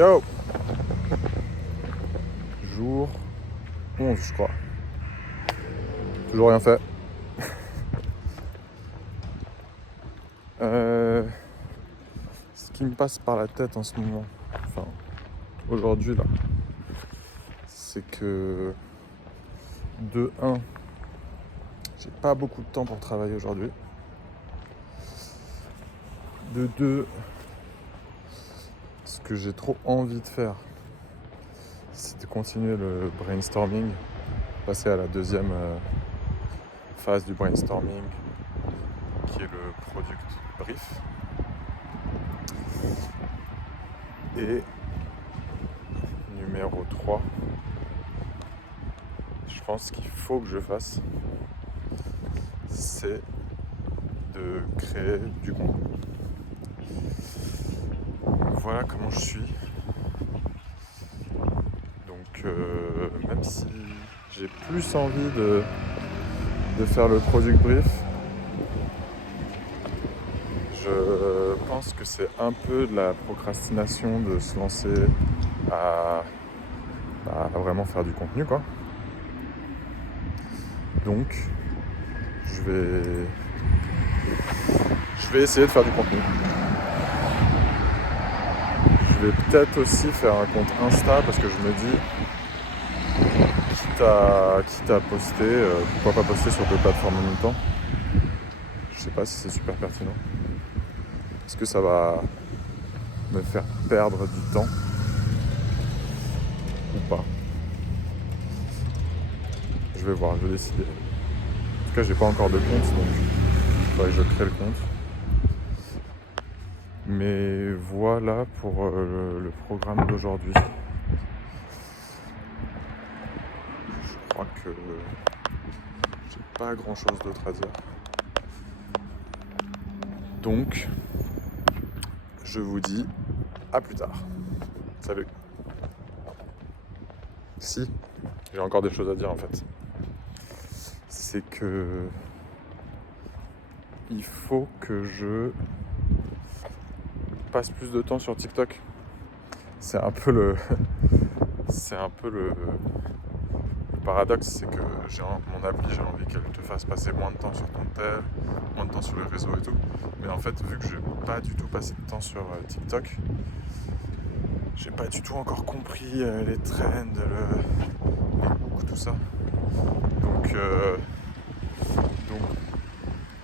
Yo! Jour 11, je crois. Toujours rien fait. Ce qui me passe par la tête en ce moment, enfin aujourd'hui là, c'est que de 1, j'ai pas beaucoup de temps pour travailler aujourd'hui. De 2, ce que j'ai trop envie de faire, c'est de continuer le brainstorming, passer à la deuxième phase du brainstorming, qui est le product brief. Et numéro 3, je pense qu'il faut que je fasse, c'est de créer du contenu. Voilà comment je suis. Donc même si j'ai plus envie de faire le product brief, je pense que c'est un peu de la procrastination de se lancer à vraiment faire du contenu, quoi. Donc je vais essayer de faire du contenu. Je vais peut-être aussi faire un compte Insta parce que je me dis, quitte à poster, pourquoi pas poster sur 2 plateformes en même temps. Je sais pas si c'est super pertinent. Est-ce que ça va me faire perdre du temps ou pas? Je vais voir, je vais décider. En tout cas, j'ai pas encore de compte, donc il faudrait que je crée le compte. Mais voilà pour le programme d'aujourd'hui. Je crois que j'ai pas grand chose d'autre à dire. Donc, je vous dis à plus tard. Salut. Si, j'ai encore des choses à dire en fait. C'est que il faut que je passe plus de temps sur TikTok. C'est un peu le paradoxe, c'est que mon appli, j'ai envie qu'elle te fasse passer moins de temps sur ton tel, moins de temps sur les réseaux et tout. Mais en fait, vu que je n'ai pas du tout passé de temps sur TikTok, j'ai pas du tout encore compris les trends, les hooks, tout ça. Donc,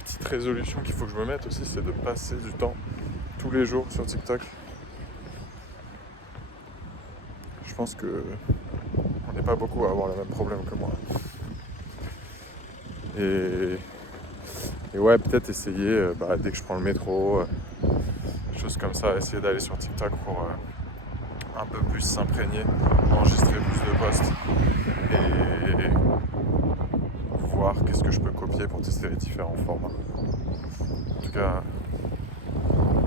petite résolution qu'il faut que je me mette aussi, c'est de passer du temps tous les jours sur TikTok. Je pense que on n'est pas beaucoup à avoir le même problème que moi. Et ouais, peut-être essayer, dès que je prends le métro, choses comme ça, essayer d'aller sur TikTok pour un peu plus s'imprégner, enregistrer plus de posts et voir qu'est-ce que je peux copier pour tester les différents formats. En tout cas,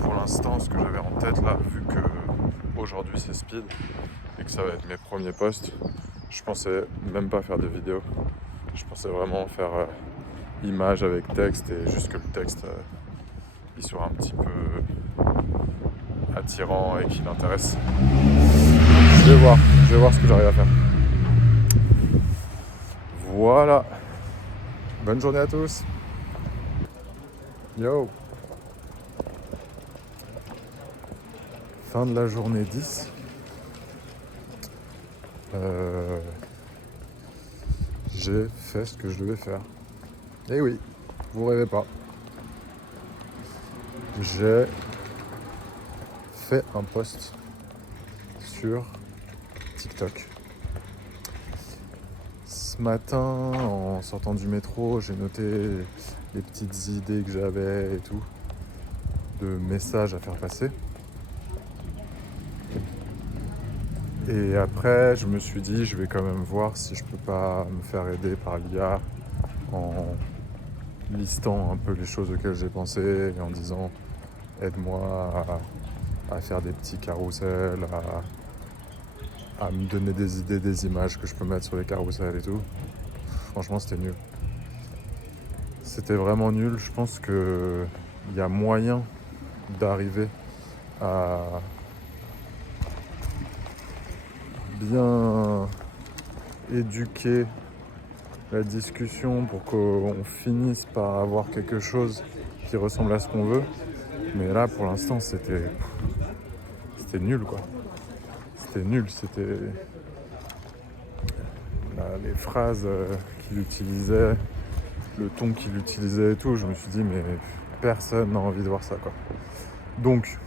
pour l'instant, ce que j'avais en tête là, vu que aujourd'hui c'est speed et que ça va être mes premiers posts, je pensais même pas faire de vidéos. Je pensais vraiment faire image avec texte et juste que le texte il soit un petit peu attirant et qu'il intéresse. Je vais voir ce que j'arrive à faire. Voilà. Bonne journée à tous. Yo. Fin de la journée 10. J'ai fait ce que je devais faire. Et oui, vous rêvez pas. J'ai fait un post sur TikTok. Ce matin, en sortant du métro, j'ai noté les petites idées que j'avais et tout, de messages à faire passer. Et après, je me suis dit, je vais quand même voir si je peux pas me faire aider par l'IA en listant un peu les choses auxquelles j'ai pensé et en disant, aide-moi à faire des petits carousels, à me donner des idées, des images que je peux mettre sur les carousels et tout. Franchement, c'était nul. C'était vraiment nul. Je pense qu'il y a moyen d'arriver à bien éduquer la discussion pour qu'on finisse par avoir quelque chose qui ressemble à ce qu'on veut. Mais là, pour l'instant, c'était nul, quoi. C'était nul, les phrases qu'il utilisait, le ton qu'il utilisait et tout. Je me suis dit, mais personne n'a envie de voir ça, quoi. Donc,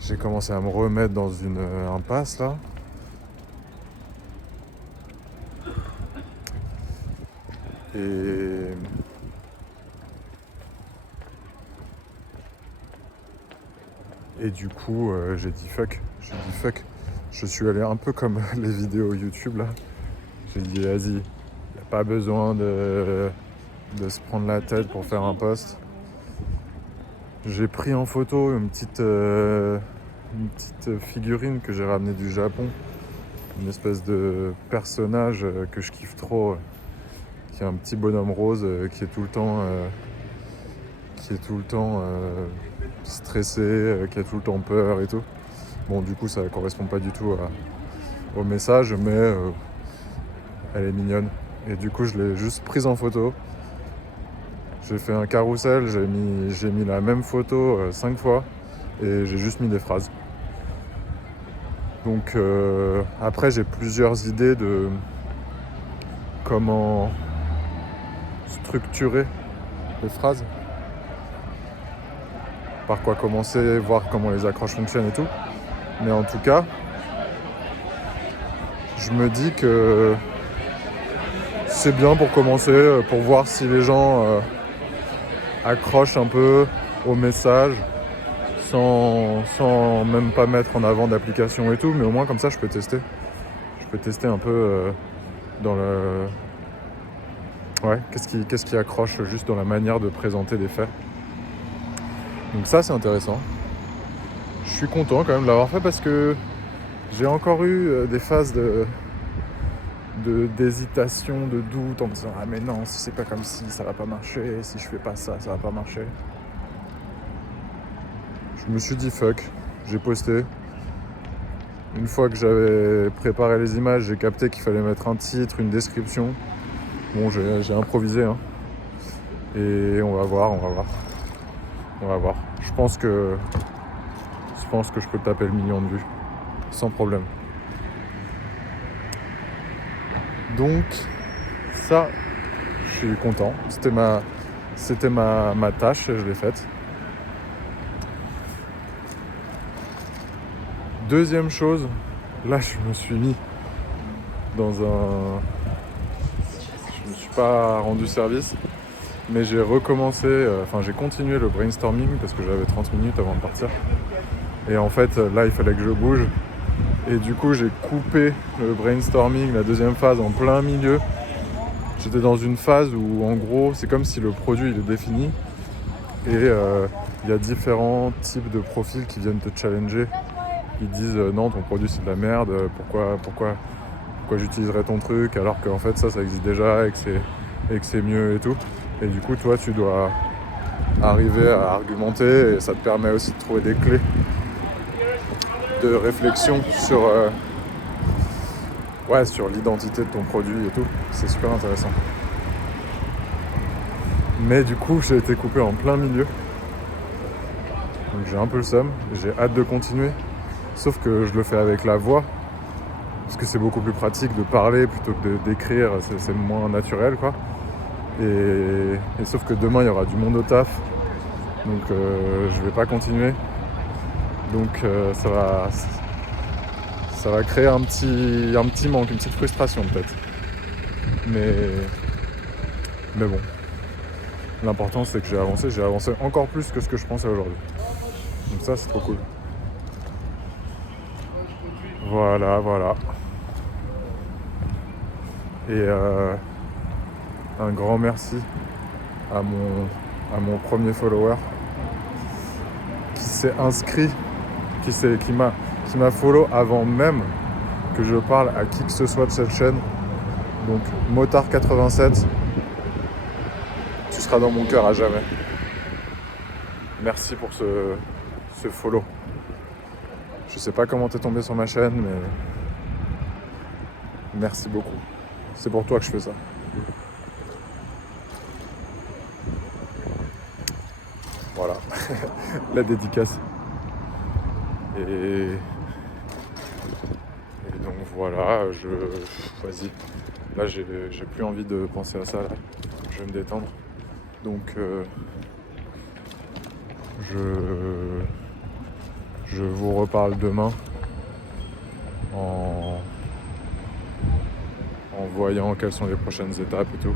j'ai commencé à me remettre dans une impasse, là. Et du coup, j'ai dit fuck. Je suis allé un peu comme les vidéos YouTube, là. J'ai dit, vas-y, y a pas besoin de se prendre la tête pour faire un post. J'ai pris en photo une petite figurine que j'ai ramenée du Japon. Une espèce de personnage que je kiffe trop, qui est un petit bonhomme rose qui est tout le temps stressé, qui a tout le temps peur et tout. Bon, du coup, ça correspond pas du tout au message, mais elle est mignonne. Et du coup, je l'ai juste prise en photo. J'ai fait un carrousel, j'ai mis la même photo 5 fois et j'ai juste mis des phrases. Donc après, j'ai plusieurs idées de comment structurer les phrases. Par quoi commencer, voir comment les accroches fonctionnent et tout. Mais en tout cas, je me dis que c'est bien pour commencer, pour voir si les gens accrochent un peu au message sans même pas mettre en avant d'application et tout. Mais au moins comme ça, je peux tester. Je peux tester un peu dans le... Ouais, qu'est-ce qui accroche juste dans la manière de présenter des faits. Donc ça, c'est intéressant. Je suis content quand même de l'avoir fait parce que j'ai encore eu des phases d'hésitation, de doute en me disant « Ah mais non, si c'est pas comme ci, ça va pas marcher. Si je fais pas ça, ça va pas marcher. » Je me suis dit « Fuck », j'ai posté. Une fois que j'avais préparé les images, j'ai capté qu'il fallait mettre un titre, une description. Bon, j'ai improvisé, hein. Et on va voir. Je pense que je peux taper le million de vues, sans problème. Donc, ça, je suis content. C'était ma tâche et je l'ai faite. Deuxième chose, là, je me suis mis dans un... Je me suis pas rendu service, mais j'ai recommencé, j'ai continué le brainstorming parce que j'avais 30 minutes avant de partir. Et en fait, là, il fallait que je bouge. Et du coup, j'ai coupé le brainstorming, la deuxième phase, en plein milieu. J'étais dans une phase où, en gros, c'est comme si le produit il est défini. Et il y a différents types de profils qui viennent te challenger. Ils disent non, ton produit c'est de la merde, pourquoi j'utiliserais ton truc alors qu'en fait ça existe déjà et que c'est mieux et tout. Et du coup, toi, tu dois arriver à argumenter et ça te permet aussi de trouver des clés de réflexion sur l'identité de ton produit et tout. C'est super intéressant. Mais du coup, j'ai été coupé en plein milieu. Donc j'ai un peu le seum. J'ai hâte de continuer. Sauf que je le fais avec la voix. Parce que c'est beaucoup plus pratique de parler plutôt que d'écrire. C'est moins naturel, quoi. Et sauf que demain, il y aura du monde au taf. Donc je vais pas continuer. Donc ça va créer un petit manque, une petite frustration peut-être. Mais bon. L'important c'est que j'ai avancé encore plus que ce que je pensais aujourd'hui. Donc ça c'est trop cool. Voilà. Et un grand merci à mon premier follower qui s'est inscrit, qui m'a follow avant même que je parle à qui que ce soit de cette chaîne. Donc Motard87, tu seras dans mon cœur à jamais. Merci pour ce follow. Je sais pas comment t'es tombé sur ma chaîne, mais Merci beaucoup. C'est pour toi que je fais ça. Voilà, la dédicace. Et donc voilà, vas-y. Là, j'ai plus envie de penser à ça. Là. Je vais me détendre. Donc, je vous reparle demain en voyant quelles sont les prochaines étapes et tout.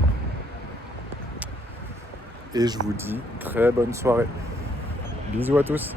Et je vous dis très bonne soirée. Bisous à tous.